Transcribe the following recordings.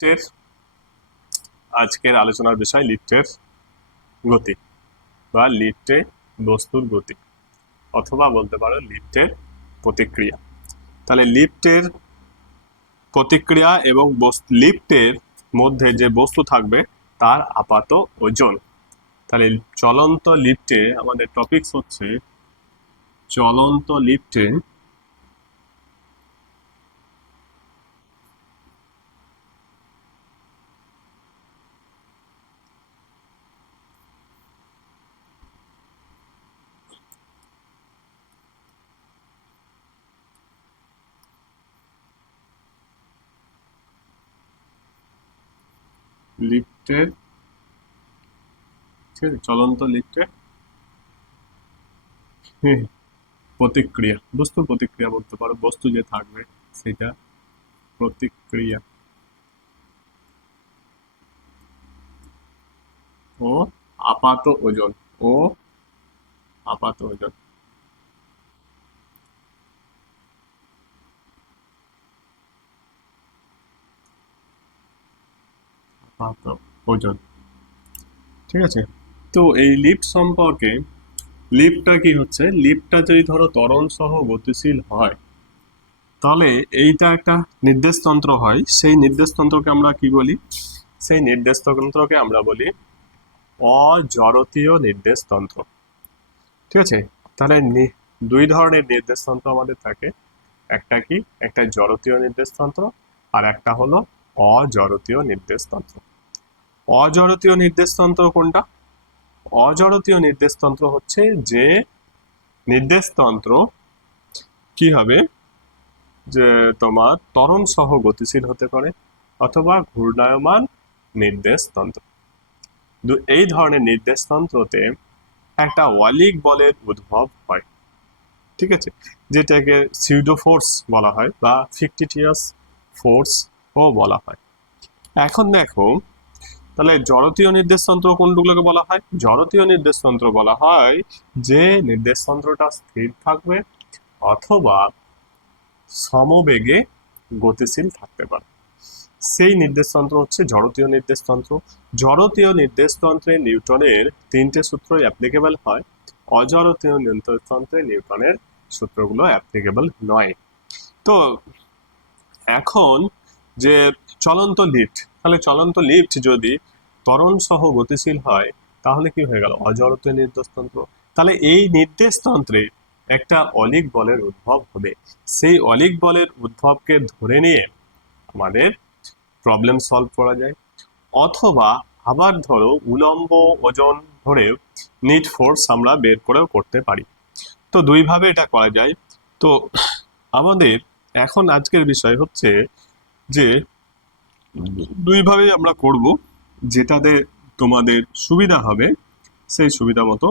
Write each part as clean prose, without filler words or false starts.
লিফটের আজকের আলোচনার বিষয় লিফটের গতি বা লিফটে বস্তুর গতি অথবা বলতে পারো লিফটের প্রতিক্রিয়া। তাহলে লিফটের প্রতিক্রিয়া এবং লিফটের মধ্যে যে বস্তু থাকবে তার আপাত ওজন। তাহলে চলন্ত লিফটে আমাদের টপিকস হচ্ছে চলন্ত লিফটে লিফটের ঠিক আছে, চলন্ত লিফটের প্রতিক্রিয়া, বস্তুর প্রতিক্রিয়া বলতে পারো, বস্তু যে থাকবে সেটা প্রতিক্রিয়া ও আপাত ওজন ও আপাত ওজন আপাত ওজন ঠিক আছে। তো এই লিফট সম্পর্কে, লিফটটা কি হচ্ছে, লিফটটা যদি ধরো ত্বরণ সহ গতিশীল হয় তাহলে এইটা একটা নির্দেশতন্ত্র হয়। সেই নির্দেশতন্ত্রকে আমরা কি বলি? সেই নির্দেশতন্ত্রকে আমরা বলি অজড়তীয় নির্দেশতন্ত্র। ঠিক আছে। তাহলে দুই ধরনের নির্দেশতন্ত্র আমাদের থাকে, একটা কি, একটা জড়তীয় নির্দেশতন্ত্র আর একটা হলো অজড়তীয় নির্দেশতন্ত্র। অজড়তীয় নির্দেশতন্ত্র কোনটা? অজড়তীয় নির্দেশতন্ত্র হচ্ছে যে নির্দেশতন্ত্র কি হবে, যে তোমার ত্বরণ সহ গতিশীল হতে পারে অথবা ঘূর্ণায়মান নির্দেশতন্ত্র। এই ধরনের নির্দেশতন্ত্রতে একটা অলিক বলের উদ্ভব হয়। ঠিক আছে, যেটাকে সিউডো ফোর্স বলা হয় বা ফিকটিটিয়াস ফোর্স ও বলা হয়। এখন দেখো, তাহলে জড়তীয় নির্দেশতন্ত্র কোনগুলোকে বলা হয়? জড়তীয় নির্দেশতন্ত্র বলা হয় যে নির্দেশতন্ত্রটা স্থির থাকবে অথবা সমবেগে গতিশীল থাকতে পারে, সেই নির্দেশতন্ত্র হচ্ছে জড়তীয় নির্দেশতন্ত্র। জড়তীয় নির্দেশতন্ত্রে নিউটনের তিনটে সূত্রই অ্যাপ্লিকেবল হয়, অজড়তীয় নির্দেশতন্ত্রে নিউটনের সূত্রগুলো অ্যাপ্লিকেবল নয়। তো এখন যে চলন্ত লিফট, তাহলে চলন্ত লিফট যদি ত্বরণ সহ গতিশীল হয় তাহলে কি হয়ে গেল? অজড়তীয় নির্দেশতন্ত্র। তাহলে এই নির্দেশতন্ত্রে একটা অলিক বলের উদ্ভব হবে। সেই অলিক বলের উদ্ভবকে ধরে নিয়ে আমাদের প্রবলেম সলভ করা যায়, অথবা আবার ধরো উলম্ব ওজন ধরে নিট ফোর্স আমরা বের করেও করতে পারি। তো দুইভাবে এটা করা যায়। তো আমাদের এখন আজকের বিষয় হচ্ছে যে দুইভাবেই আমরা করব, যেটাতে তোমাদের সুবিধা হবে সেই সুবিধা মতো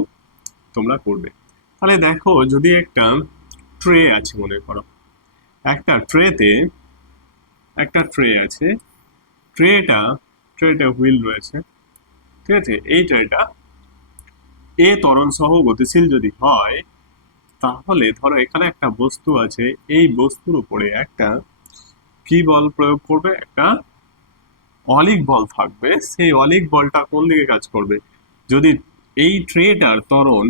তোমরা করবে। তাহলে দেখো, যদি একটা ট্রে আছে, মনে করো একটা ট্রেতে একটা ট্রে আছে, ট্রেটা ট্রেটা হুইল রয়েছে। ঠিক আছে, এই ট্রেটা এ ত্বরণ সহ গতিশীল যদি হয় তাহলে ধরো এখানে একটা বস্তু আছে, এই বস্তুর উপরে একটা কি বল প্রয়োগ করবে? একটা অলিক বল থাকবে। সেই অলিক বলটা কোন দিকে কাজ করবে? যদি এই ট্রেটার ত্বরণ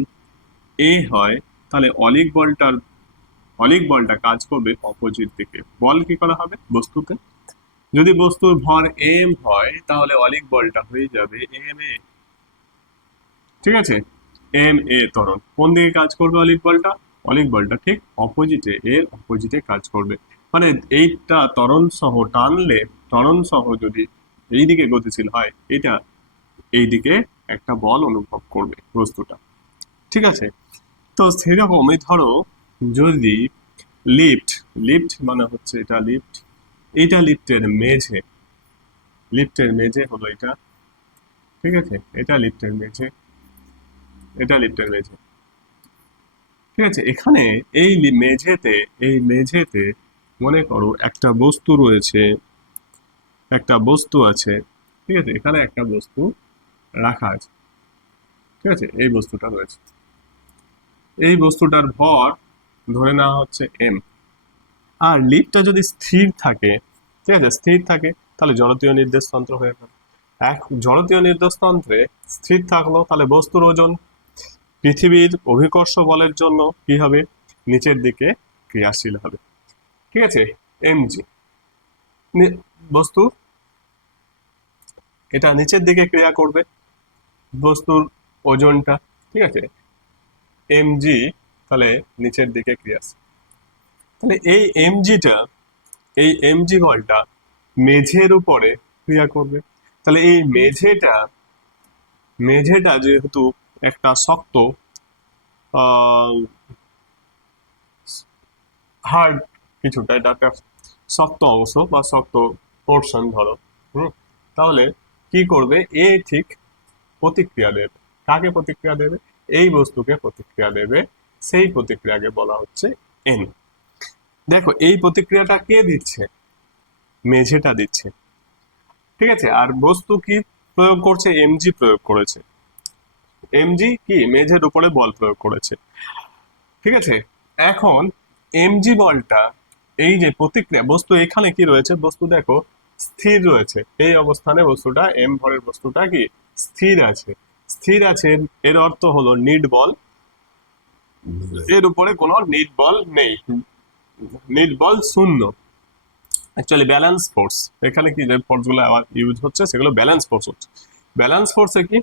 এ হয় তাহলে অলিক বলটা কাজ করবে অপোজিট দিকে। বল কি করা হবে বস্তুতে? যদি বস্তুর ভর এম হয় তাহলে অলিক বলটা হয়ে যাবে এম এ। ঠিক আছে, এম এ ত্বরণ কোন দিকে কাজ করবে? অলিক বলটা, অলিক বলটা ঠিক অপোজিটে, এর অপোজিটে কাজ করবে। মানে এইটা ত্বরণ সহ টানলে, ত্বরণ সহ যদি এইদিকে গতিশীল হয়, এটা এইদিকে একটা বল অনুভব করবে বস্তুটা। ঠিক আছে, তো সেরকমই ধরো যদি লিফট, লিফট মানে হচ্ছে এটা লিফট, এটা লিফটের মেঝে, লিফটের মেঝে হলো এটা। ঠিক আছে, এটা লিফটের মেঝে, এটা লিফটের মেঝে। ঠিক আছে, এখানে এই মেঝেতে, এই মেঝেতে মনে করো একটা বস্তু রয়েছে, একটা বস্তু আছে। ঠিক আছে, এখানে একটা বস্তু রাখা আছে। ঠিক আছে, এই বস্তুটা রয়েছে, এই বস্তুটার ভর ধরে নেওয়া হচ্ছে এম। আর লিফটটা যদি স্থির থাকে, ঠিক আছে, স্থির থাকে, তাহলে জড়তীয় নির্দেশতন্ত্র হয়ে গেল। এক জড়তীয় নির্দেশতন্ত্রে স্থির থাকলো, তাহলে বস্তুর ওজন পৃথিবীর অভিকর্ষ বলের জন্য কি হবে, নিচের দিকে ক্রিয়াশীল হবে। ঠিক আছে, এমজি বস্তু এটা নিচের দিকে ক্রিয়া করবে, বস্তুর ওজনটা, ঠিক আছে, এমজি, তাহলে নিচের দিকে ক্রিয়াশীল। তাহলে এই এমজি বলটা মেঝের উপরে ক্রিয়া করবে। তাহলে এই মেঝেটা যেহেতু একটা শক্ত হার্ড কিছুটা, এটা একটা শক্ত অংশ বা শক্ত পোর্শন ধরো, তাহলে কি করবে, এ ঠিক প্রতিক্রিয়া দেবে। কাকে প্রতিক্রিয়া দেবে? এই বস্তুকে প্রতিক্রিয়া দেবে, সেই প্রতিক্রিয়াকে বলা হচ্ছে এন। দেখো এই প্রতিক্রিয়াটা কে দিচ্ছে? মেঝেটা দিচ্ছে। ঠিক আছে, আর বস্তু কি প্রয়োগ করছে? এমজি প্রয়োগ করেছে। এমজি কি মেঝের উপরে বল প্রয়োগ করেছে। ঠিক আছে, এখন এমজি বলটা, এই যে প্রতিক্রিয়া, বস্তু এখানে কি রয়েছে, বস্তু দেখো স্থির রয়েছে, এই অবস্থানে বস্তুটা, এম ভরের বস্তুটা কি স্থির আছে। স্থির আছে এর অর্থ হলো নিট বল, এর উপরে কোনো নিট বল নেই, নিট বল শূন্য। অ্যাকচুয়ালি ব্যালেন্স ফোর্স, এখানে কি যে ফোর্সগুলো ইউজ হচ্ছে সেগুলো ব্যালেন্স ফোর্স হচ্ছে। ব্যালেন্স ফোর্সে কি,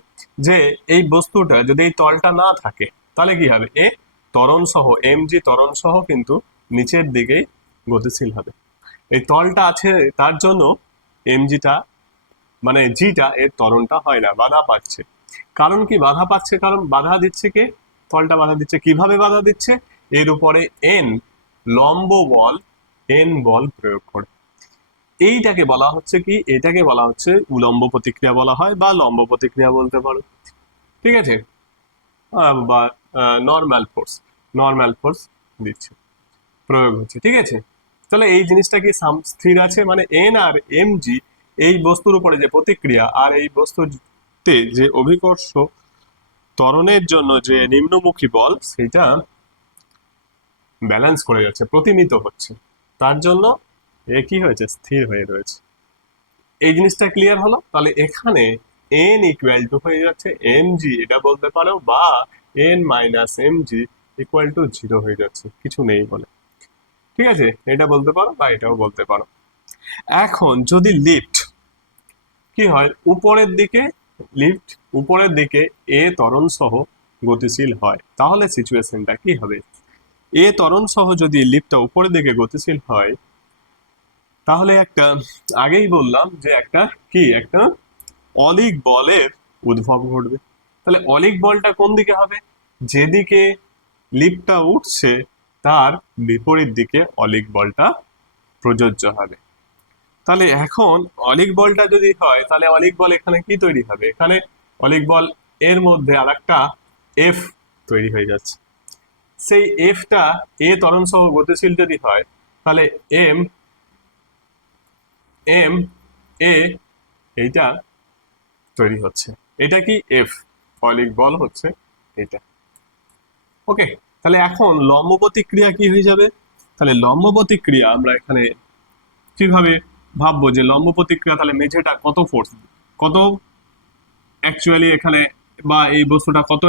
যে এই বস্তুটা যদি এই তলটা না থাকে তাহলে কি হবে, এ ত্বরণ সহ, এমজি ত্বরণ সহ কিন্তু নিচের দিকেই গতিশীল হবে। এই তলটা আছে তার জন্য এমজিটা, মানে জিটা, এর ত্বরণটা হয় না, বাধা পাচ্ছে। কারণ কি বাধা পাচ্ছে? কারণ বাধা দিচ্ছে কে? তলটা বাধা দিচ্ছে। কিভাবে বাধা দিচ্ছে? এর উপরে এন লম্ব বল, এন বল প্রয়োগ করে। এইটাকে বলা হচ্ছে কি, এটাকে বলা হচ্ছে উলম্ব প্রতিক্রিয়া বলা হয়, বা লম্ব প্রতিক্রিয়া বলতে পারো। ঠিক আছে, বা নর্মাল ফোর্স দিচ্ছে, প্রয়োগ হচ্ছে। ঠিক আছে, তাহলে এই জিনিসটা কি স্থির আছে, মানে এন আর এম জি, এই বস্তুর উপরে যে প্রতিক্রিয়া আর এই বস্তুতে যে অভিকর্ষ ত্বরণের জন্য যে নিম্নমুখী বল, সেটা ব্যালেন্স করে যাচ্ছে, প্রতিমিত হচ্ছে, তার জন্য এ কি হয়েছে, স্থির হয়ে রয়েছে। এই জিনিসটা ক্লিয়ার হলো। তাহলে এখানে এন ইকুয়াল টু হয়ে যাচ্ছে এম জি, এটা বলতে পারো, বা N minus M G equal to 0 হয়ে যাচ্ছে, কিছু নেই বলে। ঠিক আছে, এটা বলতে পারো বা এটাও বলতে পারো। এখন যদি লিফট কি হয়, লিফট উপরের দিকে এ ত্বরণ সহ গতিশীল হয়, তাহলে সিচুয়েশনটা কি হবে? এ ত্বরণ সহ যদি লিফটটা উপরের দিকে গতিশীল হয়, তাহলে একটা, আগেই বললাম যে একটা অলিক বলের উদ্ভব ঘটবে। তাহলে অলিক বলটা কোন দিকে হবে? যেদিকে লিফটটা উঠছে তার বিপরীত দিকে অলিক বলটা প্রযোজ্য হবে। তাহলে এখন অলিক বলটা যদি হয়, তাহলে অলিক বল এখানে কি তৈরি হবে? এখানে অলিক বল এর মধ্যে আর একটা এফ তৈরি হয়ে যাচ্ছে। সেই এফটা এ ত্বরণ সহ গতিশীল যদি হয়, তাহলে এম এম এ এইটা তৈরি হচ্ছে। এটা কি এফ, অলিক বল হচ্ছে এটা। ওকে, তাহলে এখন লম্ব প্রতিক্রিয়া কি হয়ে যাবে? তাহলে লম্ব প্রতিক্রিয়া আমরা এখানে কিভাবে ভাববো, যে লম্ব প্রতিক্রিয়া, তাহলে মেঝেটা কত ফোর্স, কত অ্যাকচুয়ালি এখানে, বা এই বস্তুটা কত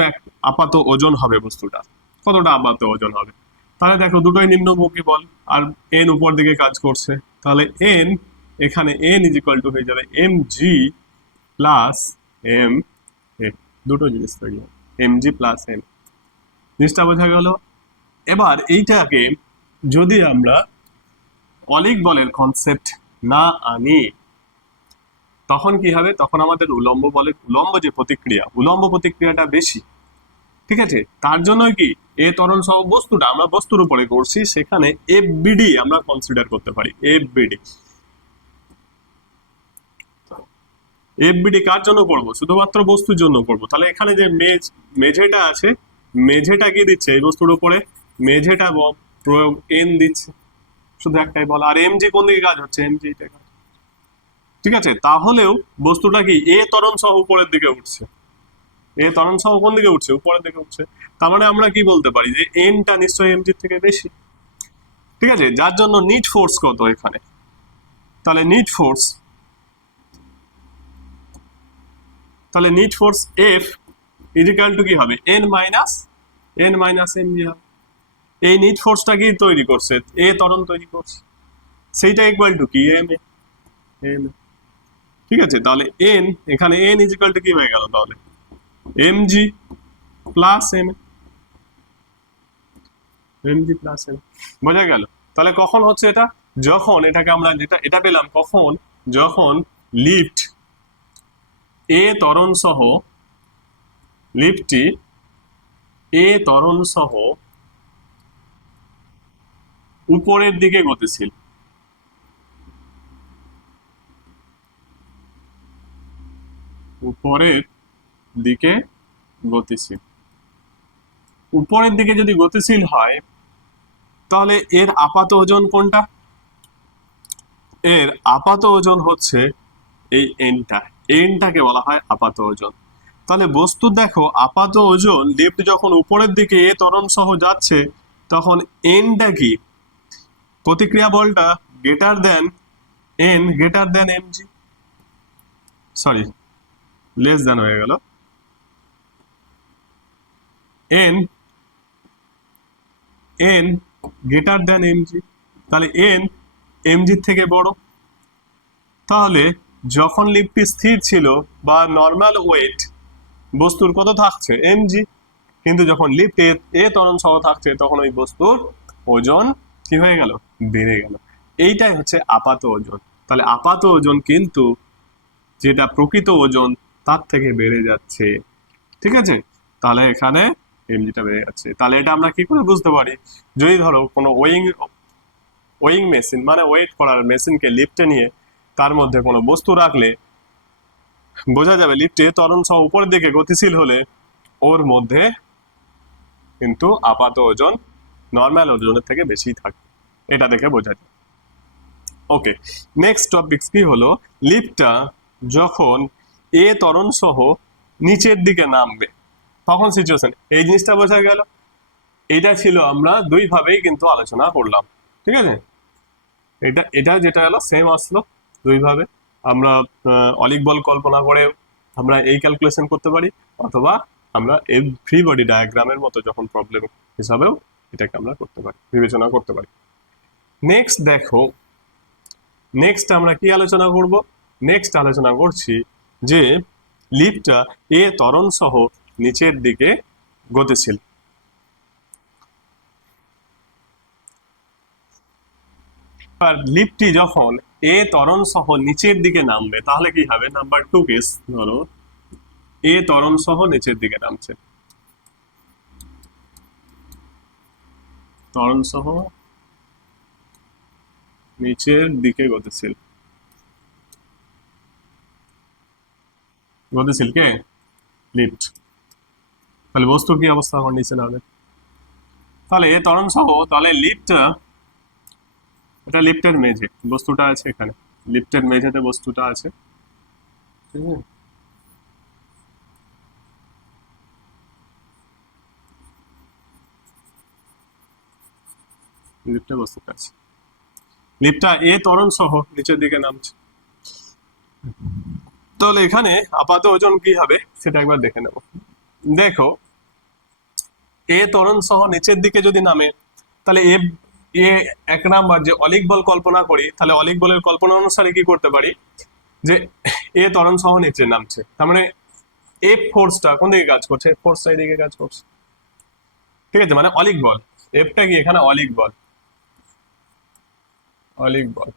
আপাত ওজন হবে, বস্তুটা কতটা আপাত ওজন হবে? তাহলে দেখো দুটোই নিম্নমুখী বল, আর এন উপর দিকে কাজ করছে, তাহলে এন, এখানে এন ইজ ইকুয়াল টু হয়ে যাবে M G plus M A, দুটো জিনিস তৈরি হবে, এম জি প্লাস এম। জিনিসটা বোঝা গেল? এবার এইটাকে যদি আমরা অলিক বলের কনসেপ্ট না আনি, তখন কি হবে? তখন আমাদের উলম্ব প্রতিক্রিয়াটা বেশি। ঠিক আছে, তার জন্যই কি এ ত্বরণ সহ বস্তুটা আমরা বস্তুর উপরে করছি, সেখানে এফবিডি আমরা কনসিডার করতে পারি। এফবিডি কার জন্য করব? শুধুমাত্র বস্তুর জন্য করব। তাহলে এখানে যে মেঝেটা আছে, মেঝেটা কি দিচ্ছে এই বস্তুর উপরে? মেঝেটা প্রয়োগ এন দিচ্ছে, শুধু একটাই বল। আর এমজি কোন দিকে কাজ হচ্ছে? এমজি এটা কাজ। ঠিক আছে, তাহলেও বস্তুটা কি এ ত্বরণ সহ উপরের দিকে উঠছে, এ ত্বরণ সহ কোন দিকে উঠছে? উপরের দিকে উঠছে। তার মানে আমরা কি বলতে পারি, যে এনটা নিশ্চয়ই এমজি থেকে বেশি। ঠিক আছে, যার জন্য নিট ফোর্স কত এখানে? তাহলে নিট ফোর্স তাহলে net force F equal to কি হবে এন মাইনাস এম জি হবে। এই নিট ফোর্সটা কি তৈরি করছে, এ ত্বরণ তৈরি করছে, সেইটা ইকুয়াল টু কি এম এ। ঠিক আছে, তাহলে এন এখানে এন ইজিক্যাল টু কি হয়ে গেল তাহলে M G plus M plus M. বোঝা গেল? তাহলে কখন হচ্ছে এটা, যখন এটাকে আমরা এটা পেলাম কখন, যখন লিফট এ ত্বরণ সহ, লিফটটি এ ত্বরণ সহ উপরের দিকে গতিশীল। উপরের দিকে গতিশীল, উপরের দিকে যদি গতিশীল হয় তাহলে এর আপাত ওজন কোনটা, এর আপাত ওজন হচ্ছে এই এনটাকে বলা হয় আপাত ওজন। তাহলে বস্তু দেখো আপাত ওজন লিফট যখন উপরের দিকে এ ত্বরণ সহ যাচ্ছে তখন এনটা কি, প্রতিক্রিয়া বলটা greater than MG, sorry less than হয়ে গেল, N N greater than MG, তাহলে এন এমজির থেকে বড়। তাহলে যখন লিফটটি স্থির ছিল বা নর্মাল ওয়েট বস্তুর কত থাকছে এমজি, কিন্তু যখন লিফট এ ত্বরণ সহ থাকছে তখন ওই বস্তুর ওজন কি হয়ে গেল, বেড়ে গেল। এইটাই হচ্ছে আপাত ওজন। তাহলে আপাত ওজন কিন্তু যেটা প্রকৃত ওজন তার থেকে বেড়ে যাচ্ছে। ঠিক আছে, তাহলে এখানে এমজিটা বেড়ে যাচ্ছে। তাহলে এটা আমরা কি করে বুঝতে পারি, যদি ধরো কোনো ওয়িং মেশিন মানে ওয়েট করার মেশিনকে লিফটে নিয়ে তার মধ্যে কোনো বস্তু রাখলে বোঝা যাবে লিফটে ত্বরণ সহ উপরের দিকে গতিশীল হলে ওর মধ্যে কিন্তু আপাত ওজন নর্মাল ওজনের থেকে বেশি থাকে, এটা দেখে বোঝা যায়। ওকে, নেক্সট টপিক কি হলো, লিফটটা যখন এ ত্বরণ সহ নিচের দিকে নামবে তখন সিচুয়েশন, এই জিনিসটা বোঝা গেল। এটা ছিল আমরা দুই ভাবেই কিন্তু আলোচনা করলাম। ঠিক আছে, এটা যেটা হলো সেম আসলো দুই ভাবে। আমরা অলিক বল কল্পনা করে আমরা এই ক্যালকুলেশন করতে পারি, অথবা আমরা এই ফ্রি বডি ডায়াগ্রামের মতো যখন প্রবলেম হিসাবেও এটাকে আমরা করতে পারি, বিবেচনা করতে পারি। নেক্সট দেখো, নেক্সট আমরা কি আলোচনা করব, নেক্সট আলোচনা করছি যে লিফটটা এ ত্বরণ সহ নিচের দিকে গতিশীল। আর লিফটটি যখন এ ত্বরণ সহ নিচের দিকে নামবে তাহলে কি হবে, নাম্বার 2 কেস ধরো এ ত্বরণ সহ নিচের দিকে নামছে, ত্বরণ সহ নিচের দিকে গতিশীল, গতিশীল কে, লিফট। তাহলে বস্তুর কি অবস্থা এখন নিচে নামবে, তাহলে এ ত্বরণ সহ, তাহলে লিফটটা, এটা লিফটের মেঝে, বস্তুটা আছে এখানে, লিফটের মেঝেতে বস্তুটা আছে। ঠিক আছে, লিফটে বস্তুটা আছে, লিফটটা এ ত্বরণ সহ নিচের দিকে নামছে। তাহলে এখানে আপাত ওজন কি হবে সেটা একবার দেখে নেব। দেখো এ ত্বরণ সহ নিচের দিকে যদি নামে তাহলে এ এ এক নাম্বার যে অলিক বল কল্পনা করি, তাহলে অলিক বলের কল্পনা অনুসারে কি করতে পারি, যে এ ত্বরণ সহ নিচে নামছে, তার মানে এফ ফোর্সটা কোন দিকে কাজ করছে, ফোর্সটা এদিকে কাজ করছে। ঠিক আছে, মানে অলিক বল, এফটা কি এখানে অলিক বল, অলিক বল,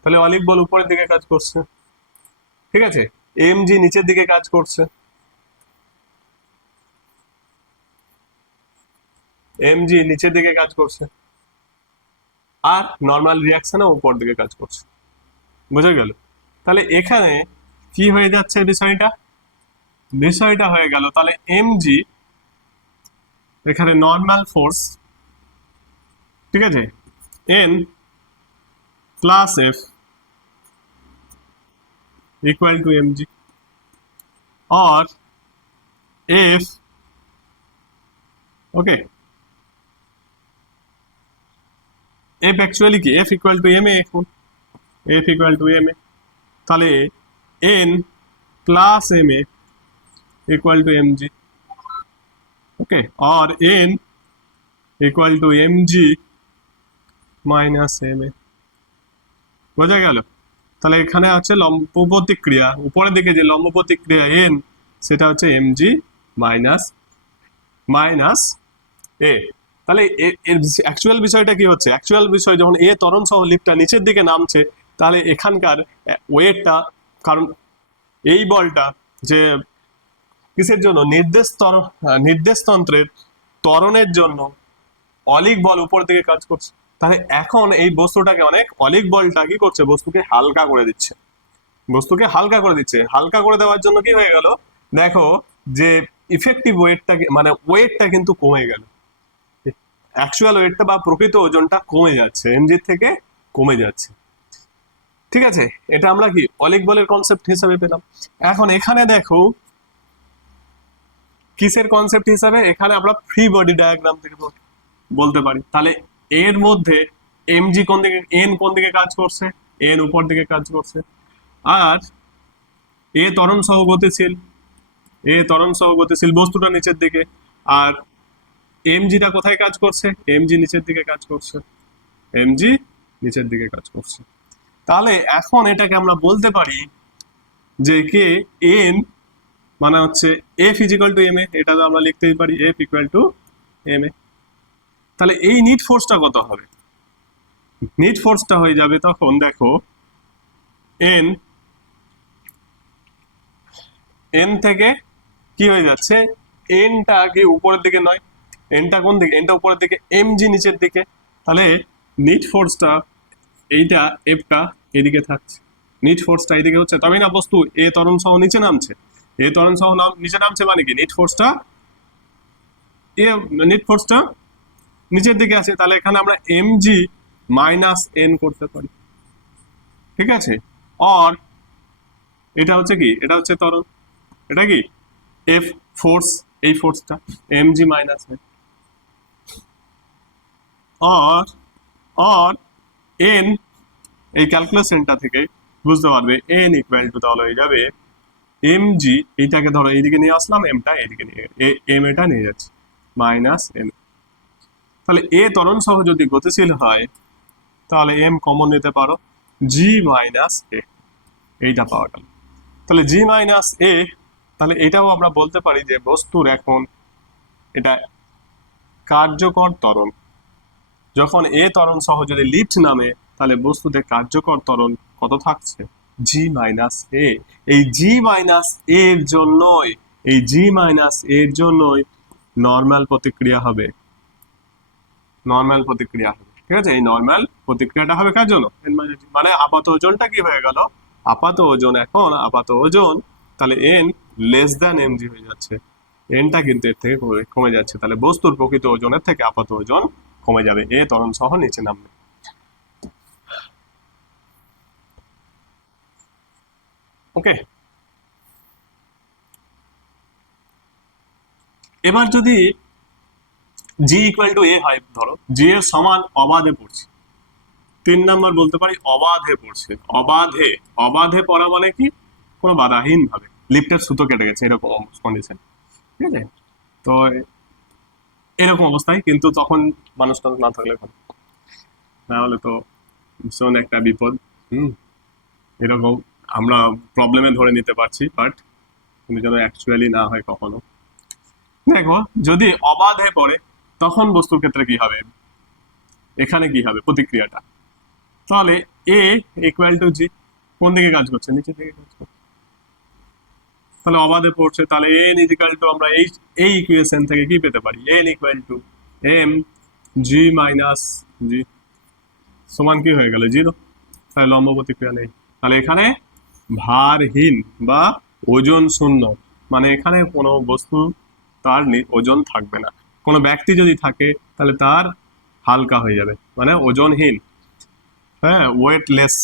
তাহলে অলিক বল উপরের দিকে কাজ করছে। ঠিক আছে, এম জি নিচের দিকে কাজ করছে, এম জি নিচের দিকে কাজ করছে, আর নর্মাল রিয়াকশনে উপর দিকে কাজ করছে। বুঝা গেল? তাহলে এখানে কি হয়ে যাচ্ছে বিষয়টা, বিষয়টা হয়ে গেল তাহলে এম জি এখানে নর্মাল ফোর্স, ঠিক আছে, N plus F equal to M G, और एफ, ओके, एफ एक्चुअली की F equal to M A, এখন F equal to M A, তাহলে N plus ma equal to mg, okay, or n equal to mg minus ma। বোঝা গেল? তাহলে এখানে আছে লম্ব প্রতিক্রিয়া, উপরের দিকে যে লম্ব প্রতিক্রিয়া n সেটা হচ্ছে mg মাইনাস মাইনাস এ। তাহলে এর অ্যাকচুয়াল বিষয়টা কি হচ্ছে? অ্যাকচুয়াল বিষয় যখন এ ত্বরণ সহ লিফটটা নিচের দিকে নামছে, তাহলে এখানকার ওয়েটটা, কারণ এই বলটা যে কিসের জন্য, নির্দেশতন্ত্রের ত্বরণের জন্য অলিক বল উপর দিকে কাজ করছে। তাহলে এখন এই বস্তুটাকে অলিক বলটা কি করছে, বস্তুকে হালকা করে দিচ্ছে, বস্তুকে হালকা করে দিচ্ছে। হালকা করে দেওয়ার জন্য কি হয়ে গেল, দেখো যে ইফেক্টিভ ওয়েটটাকে মানে ওয়েটটা কিন্তু কমে গেল, অ্যাকচুয়াল ওয়েটটা বা প্রকৃত ওজনটা কমে যাচ্ছে, এমজি থেকে কমে যাচ্ছে। ঠিক আছে, এটা আমরা কি অলিক বলের কনসেপ্ট হিসেবে পেলাম। এখন এখানে দেখো কিসের কনসেপ্ট হিসাবে, এখানে আমরা ফ্রি বডি ডায়াগ্রাম থেকে বলতে পারি। তাহলে এর মধ্যে এমজি কোন দিকে, এন কোন দিকে কাজ করছে, এন উপর দিকে কাজ করছে, আর এ ত্বরণ সহ গতিশীল, এ ত্বরণ সহ গতিশীল বস্তুটা নিচের দিকে, আর এমজিটা কোথায় কাজ করছে, এমজি নিচের দিকে কাজ করছে, এমজি নিচের দিকে কাজ করছে। তাহলে এখন এটাকে আমরা বলতে পারি যে কে এন মানে হচ্ছে F equal to M A, এটা তো আমরা লিখতেই পারি F equal to M A. তাহলে এই নিট ফোর্সটা কত হবে, নিট ফোর্সটা হয়ে যাবে তখন দেখো এন, এন থেকে কি হয়ে যাচ্ছে, এনটা কি উপরের দিকে নয়, এনটা কোন দিকে, এনটা উপরের দিকে, এমজি নিচের দিকে। তাহলে নিট ফোর্সটা এইটা এফটা এদিকে থাকছে, নিট ফোর্সটা এইদিকে হচ্ছে, তবেই না বস্তু এ ত্বরণ সহ নিচে নামছে, এ ত্বরণ সহ নিচে নামছে মানে কি নিট ফোর্সটা এ, নিট ফোর্সটা নিচের দিকে আছে। তাহলে এখানে আমরা এমজি মাইনাস এন করতে পারি, ঠিক আছে। অর এটা হচ্ছে কি, এটা হচ্ছে ত্বরণ, এটা কি এফ ফোর্স, এই ফোর্সটা mg minus N, or or N, এই ক্যালকুলেশনটা থেকে বুঝতে পারবে এন ইকুয়াল টু তাহলে হয়ে যাবে এমজি, এইটাকে ধরো এইদিকে নিয়ে আসলাম, এমটা এইদিকে নিয়ে এম এটা নিয়ে যাচ্ছে মাইনাস এন। তাহলে এ ত্বরণ সহ যদি গতিশীল হয় তাহলে এম কমন নিতে পারো, জি মাইনাস এ, এইটা পাওয়া গেল। তাহলে জি মাইনাস এ, তাহলে এটাও আমরা বলতে পারি যে বস্তুর এখন এটা কার্যকর ত্বরণ, যখন এ ত্বরণ সহ যদি লিফট নামে তাহলে বস্তুতে কার্যকর ত্বরণ কত থাকছে, জি মাইনাস এ। এই জি মাইনাস এর জন্যই, এই জি মাইনাস এর জন্যই নর্মাল প্রতিক্রিয়া হবে, নর্মাল প্রতিক্রিয়া হবে, ঠিক আছে। এই নর্মাল প্রতিক্রিয়াটা হবে কার জন্য, মানে আপাত ওজনটা কি হয়ে গেল, আপাত ওজন, এখন আপাত ওজন তাহলে এন লেস দ্যান এমজি হয়ে যাচ্ছে, এনটা কিন্তু এর থেকে কমে যাচ্ছে। তাহলে বস্তুর প্রকৃত ওজনের থেকে আপাত ওজন কমে যাবে, এ ত্বরণ সহ নিচে নামবে। ওকে, এবার যদি জি ইকুয়াল টু এ হয়, ধরো জি এর সমান অবাধে পড়ছে, 3 নাম্বার বলতে পারি অবাধে পড়ছে, অবাধে, অবাধে পড়া মানে কি, কোনো বাধাহীন ভাবে লিফটের সুতো কেটে গেছে এরকম কন্ডিশন, ঠিক আছে। তো এরকম অবস্থায় কিন্তু তখন মানুষটা না থাকলে ভালো, না হলে তো ভীষণ একটা বিপদ। হুম, এরকম আমরা প্রবলেমে ধরে নিতে পারছি, বাট কিন্তু যেন অ্যাকচুয়ালি না হয় কখনো। দেখো যদি অবাধে পড়ে তখন বস্তুর ক্ষেত্রে কি হবে, এখানে কি হবে প্রতিক্রিয়াটা, তাহলে এ ইকুয়াল টু জি, কোন দিকে কাজ করছে, নিচের দিকে কাজ করছে। তাহলে অবাধে পড়ছে, তাহলে এন ইকুয়াল টু আমরা এই ইকুয়েশন থেকে কি পেতে পারি, N equal to M g minus g সমান কি হয়ে গেল, জিরো। তাহলে লম্ব প্রতিক্রিয়া নেই, তাহলে এখানে ভারহীন বা ওজন শূন্য, মানে এখানে কোনো বস্তু তার ওজন থাকবে না, কোনো ব্যক্তি যদি থাকে তাহলে তার হালকা হয়ে যাবে, মানে ওজনহীন, হ্যাঁ ওয়েটলেস,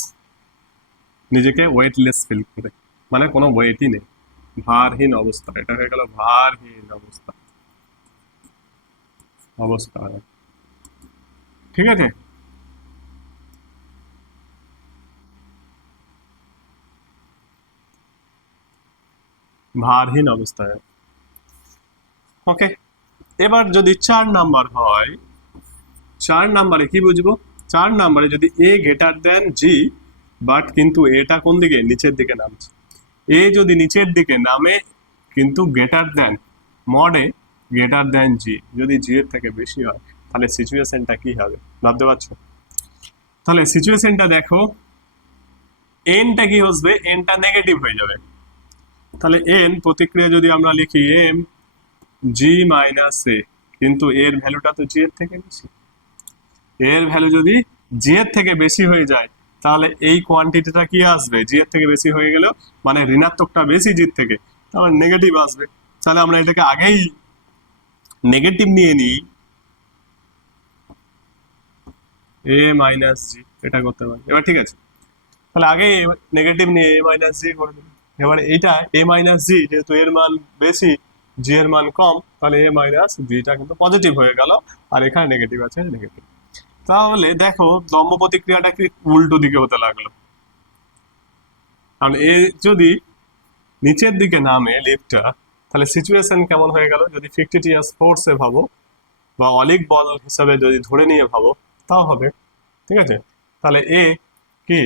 নিজেকে ওয়েটলেস ফিল করে, মানে কোনো ওয়েটই নেই, ভারহীন অবস্থা, এটা হয়ে গেল ভারহীন অবস্থা, অবস্থা, ঠিক আছে। ভারহীন অবস্থায়। ওকে, এবার যদি 4 নাম্বার হয়, 4 নাম্বারে কি বুঝবো? 4 নাম্বারে যদি এ গ্রেটার দেন জি, বাট কিন্তু এটা কোন দিকে, নিচের দিকে নামছে। এ যদি নিচের দিকে নামে কিন্তু greater than mod a greater than g, যদি জি এর থেকে বেশি হয়, তাহলে সিচুয়েশনটা কি হবে ভাবতে পারছো? তাহলে সিচুয়েশনটা দেখো, এনটা কি হবে, এনটা নেগেটিভ হয়ে যাবে। তাহলে এন প্রতিক্রিয়া যদি আমরা লিখি এম জি মাইনাস এ, কিন্তু এর ভ্যালুটা তো জি এর থেকে বেশি। এর ভ্যালু যদি জি এর থেকে বেশি হয়ে যায়, তাহলে এই কোয়ান্টিটিটা কি আসবে, জি এর থেকে বেশি হয়ে গেলেও মানে ঋণাত্মকটা বেশি জির থেকে, তাহলে নেগেটিভ আসবে। তাহলে আমরা এটাকে আগেই নেগেটিভ নিয়ে নিই, এ মাইনাস জি, এটা করতে পারি। এবার ঠিক আছে, তাহলে আগে নেগেটিভ নিয়ে এ মাইনাস জি করে দিলাম। এবার এইটা এ মাইনাস জি, যেহেতু এর মান বেশি জি এর মান কম, তাহলে এ মাইনাস জিটা কিন্তু পজিটিভ হয়ে গেল, আর এখানে নেগেটিভ আছে, নেগেটিভ। তাহলে দেখো লম্ব প্রতিক্রিয়াটা কি উল্টো দিকে হতে লাগলো, কারণ এ যদি নিচের দিকে নামে লিফটটা, তাহলে সিচুয়েশন কেমন হয়ে গেল, যদি ফিকটিটিয়াস ফোর্সে ভাবো বা অলিক বল হিসাবে যদি ধরে নিয়ে ভাবো, তাও হবে। ঠিক আছে, তাহলে এ কি,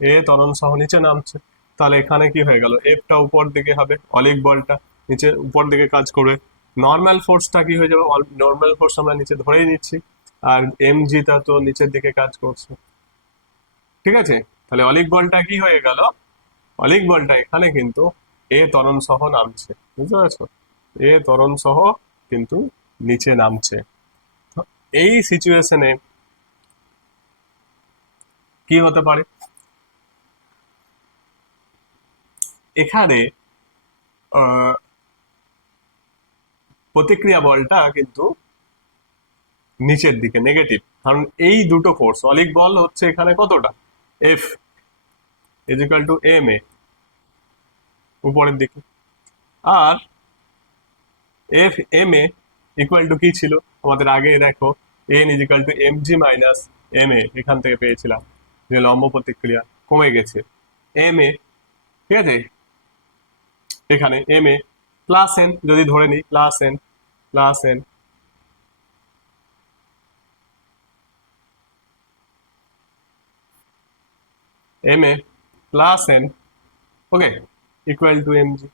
এ ত্বরণ সহ নিচে নামছে, তাহলে এখানে কি হয়ে গেল, এফটা উপর দিকে হবে, অলিক বলটা নিচে উপর দিকে কাজ করবে, নর্মাল ফোর্সটা কি হয়ে যাবে, নর্মাল ফোর্স আমরা নিচে ধরেই নিচ্ছি, আর এম জিটা তো নিচের দিকে কাজ করছে। ঠিক আছে, তাহলে অলিক বলটা কি হয়ে গেল, অলিক বলটা এখানে কিন্তু এ ত্বরণ সহ নামছে, বুঝতে পারছো? এ ত্বরণ সহ কিন্তু নিচে নামছে। তো এই সিচুয়েশনে কি হতে পারে, এখানে আহ, প্রতিক্রিয়া বলটা কিন্তু নিচের দিকে নেগেটিভ, কারণ এই দুটো ফোর্স, অলিক বল হচ্ছে এখানে কতটা, F equal to M a উপরের দিকে, আর F m a equal to কি ছিল আমাদের আগে, দেখো N equal to M g minus m a, এখান থেকে পেয়েছিলাম যে লম্ব প্রতিক্রিয়া কমে গেছে এম এ। ঠিক আছে, এখানে এম এ প্লাস এন যদি ধরে নিই, plus N, plus N, M A plus N, okay, equal to M G,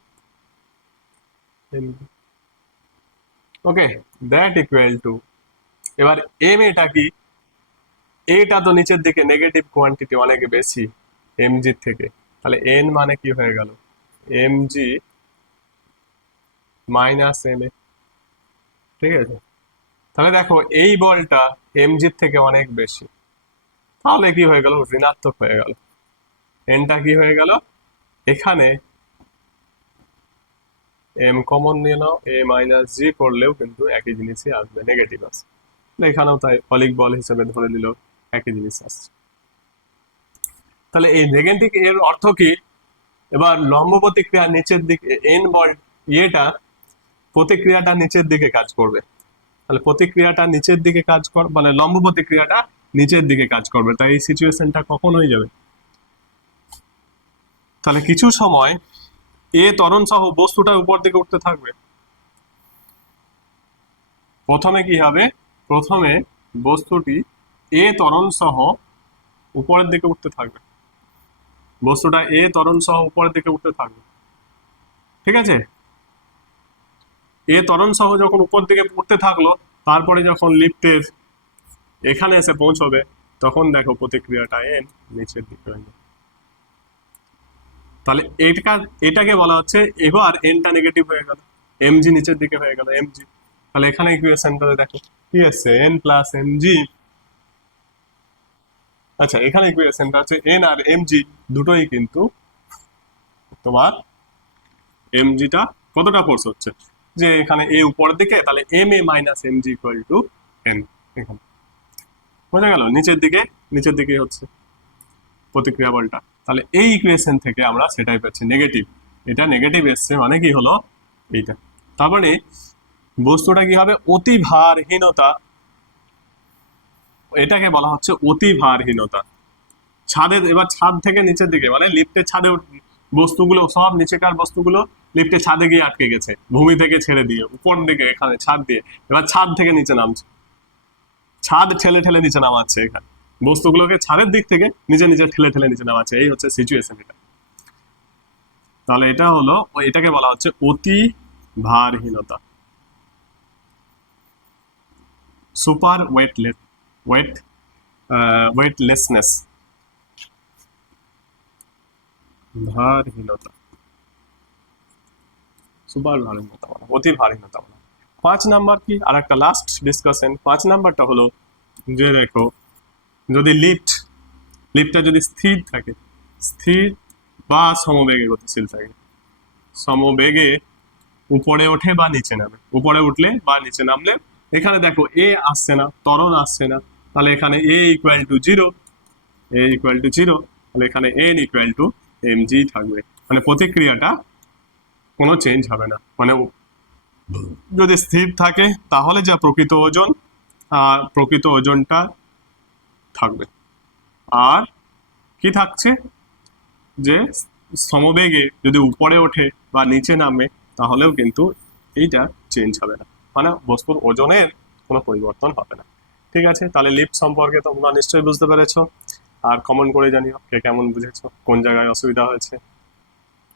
okay, that equal to, এবার এম এটা কি, এটা তো নিচের দিকে নেগেটিভ কোয়ান্টিটি অনেক বেশি এম জি থেকে, তাহলে এন মানে কি হয়ে গেল, এম জি মাইনাস এম এ। ঠিক আছে, তাহলে দেখো এই বলটা এম জির থেকে অনেক বেশি, তাহলে কি হয়ে গেল, ঋণাত্মক হয়ে গেল, এনটা কি হয়ে গেল, এখানে এম কমন নিয়ে নাও, এ মাইনাস জি করলেও কিন্তু একই জিনিসই আসবে, নেগেটিভ আসবে। এখানেও তাই অলিক বল হিসেবে ধরে নিল একই জিনিস আসছে। তাহলে এই নেগেটিভ এর অর্থ কি, এবার লম্ব প্রতিক্রিয়া নিচের দিকে, এন বল ইয়েটা প্রতিক্রিয়াটা নিচের দিকে কাজ করবে, তাহলে প্রতিক্রিয়াটা নিচের দিকে কাজ কর, মানে লম্ব প্রতিক্রিয়াটা নিচের দিকে কাজ করবে, তাই এই সিচুয়েশনটা কখন হয়ে যাবে, তাহলে কিছু সময় এ ত্বরণ সহ বস্তুটা উপর দিকে উঠতে থাকবে। প্রথমে কি হবে, প্রথমে বস্তুটি এ ত্বরণ সহ উপরের দিকে উঠতে থাকবে, বস্তুটা এ ত্বরণ সহ উপরের দিকে উঠতে থাকবে। ঠিক আছে, এ ত্বরণ সহ যখন উপর দিকে উঠতে থাকলো, তারপরে যখন লিফটের এখানে এসে পৌঁছবে, তখন দেখো প্রতিক্রিয়াটা এন নিচের দিকে হয়ে যাবে। তাহলে এটাকে বলা হচ্ছে, এবার এনটা নেগেটিভ হয়ে গেল, এমজি নিচের দিকে হয়ে গেল, এমজি। তাহলে এখানে ইকুয়েশনটাতে দেখো কি আসছে, এন প্লাস এমজি। আচ্ছা, এখানে ইকুয়েশনটা হচ্ছে এন আর এমজি দুটোই কিন্তু তোমার, এমজিটা কতটা ফোর্স হচ্ছে, যে এখানে এ উপরের দিকে, তাহলে M A minus M G equal to N, এখানে বোঝা গেল, নিচের দিকে, নিচের দিকে হচ্ছে প্রতিক্রিয়া বলটা। তাহলে এই ইকুয়েশন থেকে আমরা সেটাই পাচ্ছি, নেগেটিভ, এটা নেগেটিভ এসছে মানে কি হলো এইটা, তার মানে বস্তুটা কি হবে, অতি ভারহীনতা, এটাকে বলা হচ্ছে অতি ভারহীনতা। ছাদের, এবার ছাদ থেকে নিচের দিকে মানে লিফটের ছাদে বস্তুগুলো সব নিচেকার বস্তুগুলো লিফটে ছাদে গিয়ে আটকে গেছে, ভূমি থেকে ছেড়ে দিয়ে উপর দিকে এখানে ছাদ দিয়ে, এবার ছাদ থেকে নিচে নামছে, ছাদ ঠেলে ঠেলে নিচে নামাচ্ছে, এখানে বস্তুগুলোকে ছাদের দিক থেকে নিজে নিজে ঠেলে ঠেলে নিচে নামাচ্ছে, এই হচ্ছে সিচুয়েশন এটা। তাহলে এটা হলো, এটাকে বলা হচ্ছে অতি ভারহীনতা, সুপার ওয়েটলেসনেস, ভারহীনতা, সুপার ভারহীনতা বলা, অতি ভারহীনতা বলা। 5 নাম্বার কি, আর একটা লাস্ট ডিসকাশন। 5 নাম্বারটা হলো যে দেখো, যদি লিফটটা যদি স্থির থাকে, স্থির বা সমবেগে গতিশীল থাকে, সমবেগে উপরে ওঠে বা নিচে নামে, উপরে উঠলে বা নিচে নামলে, এখানে দেখো এ আসছে না, ত্বরণ আসছে না, তাহলে এখানে এ ইকুয়াল টু জিরো, তাহলে এখানে N equal to M G থাকবে, মানে প্রতিক্রিয়াটা কোনো চেঞ্জ হবে না। মানে যদি স্থির থাকে তাহলে যা প্রকৃত ওজনটা থাকবে, আর কি থাকছে, যে সমবেগে যদি উপরে ওঠে বা নিচে নামে তাহলেও কিন্তু এইটা চেঞ্জ হবে না, মানে বস্তুর ওজনের কোনো পরিবর্তন হবে না। ঠিক আছে, তাহলে লিফট সম্পর্কে তোমরা নিশ্চয়ই বুঝতে পেরেছো, আর কমেন্ট করে জানিও কে কেমন বুঝেছো, কোন জায়গায় অসুবিধা হয়েছে।